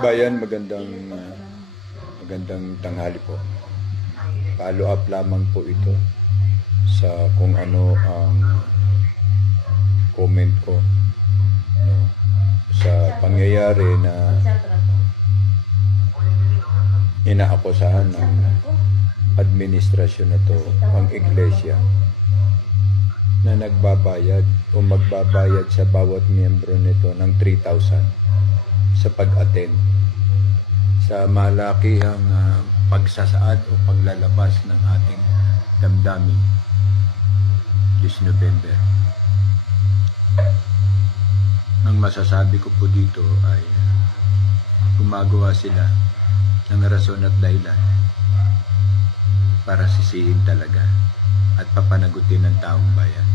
Bayan, magandang tanghali po. Follow up lamang po ito sa kung ano ang comment ko, no, sa pangyayari na inaakusahan ng administrasyon na to ang iglesia na nagbabayad o magbabayad sa bawat miyembro nito ng 3,000 sa pag-attend sa malakihang pagsasaad o paglalabas ng ating damdamin this November. Ang masasabi ko po dito ay gumagawa sila ng rason at dahilan para sisihin talaga at papanagutin ng taong bayan.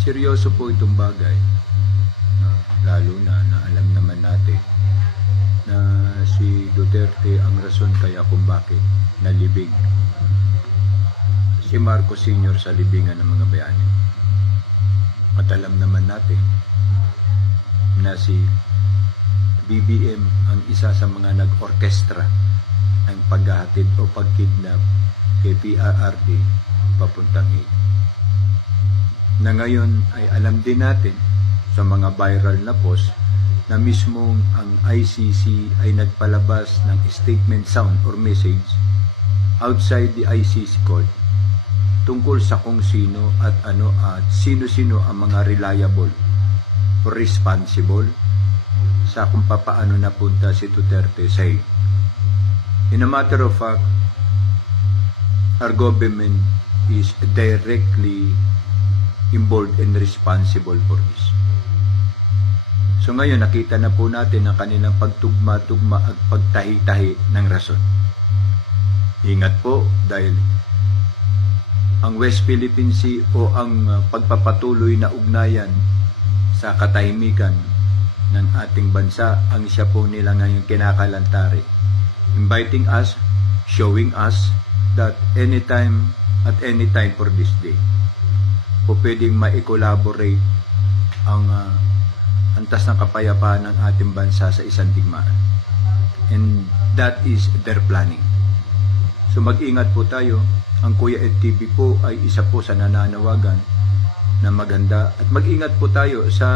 Seryoso po itong bagay, lalo na alam naman natin na si Duterte ang rason kaya kung bakit nalibing si Marcos Sr. sa libingan ng mga bayani. At alam naman natin na si BBM ang isa sa mga nag-orkestra ng paghahatid o pagkidnap kay PRRD papuntang Hague. Na ngayon ay alam din natin sa mga viral na post na mismong ang ICC ay nagpalabas ng statement sound or message outside the ICC court tungkol sa kung sino at ano at sino-sino ang mga reliable or responsible sa kung paano napunta si Duterte sa Hague. In a matter of fact, our government is directly involved and responsible for this. So ngayon, nakita na po natin ang kanilang pagtugma-tugma at pagtahi-tahi ng rason. Ingat po dahil ang West Philippine Sea o ang pagpapatuloy na ugnayan sa katahimikan ng ating bansa ang siya po nila ngayon kinakalantari. Inviting us, showing us that anytime at any time for this day po pwedeng ma-collaborate ang antas ng kapayapaan ng ating bansa sa isang digmaan. And that is their planning. So mag-ingat po tayo. Ang Kuya Ed TV po ay isa po sa nananawagan na maganda. At mag-ingat po tayo sa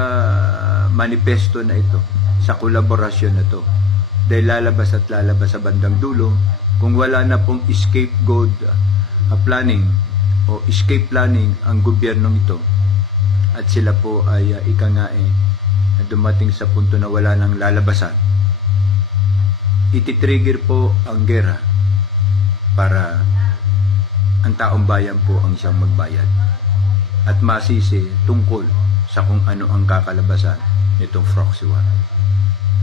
manifesto na ito, sa kolaborasyon na ito. Dahil lalabas at lalabas sa bandang dulo kung wala na pong scapegoat planning o escape planning ang gobyernong ito. At sila po ay na dumating sa punto na wala nang lalabasan, ititrigger po ang gera para ang taong bayan po ang siyang magbayad at masisi tungkol sa kung ano ang kakalabasan nitong proxy war.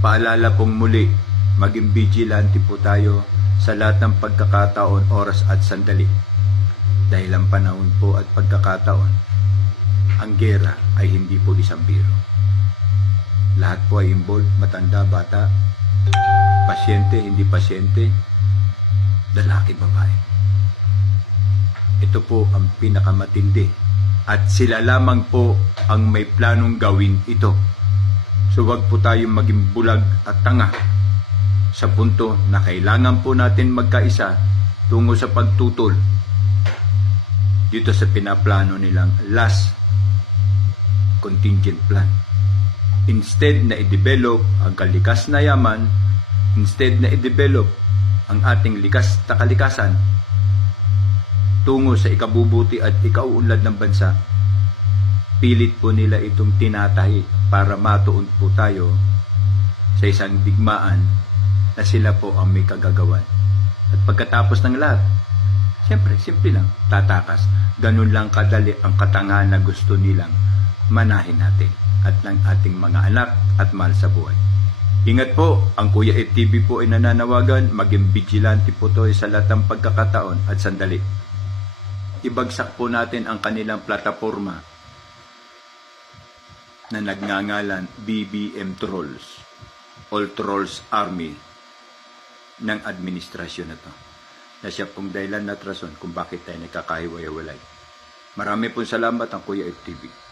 Paalala pong muli, maging vigilante po tayo sa lahat ng pagkakataon, oras at sandali. Dahil ang panahon po at pagkakataon, ang gera ay hindi po isang biro. Lahat po ay involved, matanda, bata, pasyente, hindi pasyente, lalaki, babae. Ito po ang pinakamatindi at sila lamang po ang may planong gawin ito. So wag po tayong maging bulag at tanga sa punto na kailangan po natin magkaisa tungo sa pagtutol dito sa pinaplano nilang last contingent plan. Instead na i-develop ang kalikas na yaman, instead na i-develop ang ating likas na kalikasan tungo sa ikabubuti at ikauunlad ng bansa, pilit po nila itong tinatahi para matuon po tayo sa isang digmaan na sila po ang may kagagawan. At pagkatapos ng lahat, siyempre, simple lang, tatakas. Ganun lang kadali ang katangahan na gusto nilang manahin natin at ng ating mga anak at mahal sa buhay. Ingat po, ang Kuya Ed TV po ay nananawagan, maging vigilante po tayo sa lahat ng pagkakataon at sandali. Ibagsak po natin ang kanilang plataforma na nagngangalan BBM Trolls, All Trolls Army ng administrasyon na to. Na siya pong dahilan at rason kung bakit tayo nagkakahiwalay. Marami pong salamat ang Kuya Ed TV.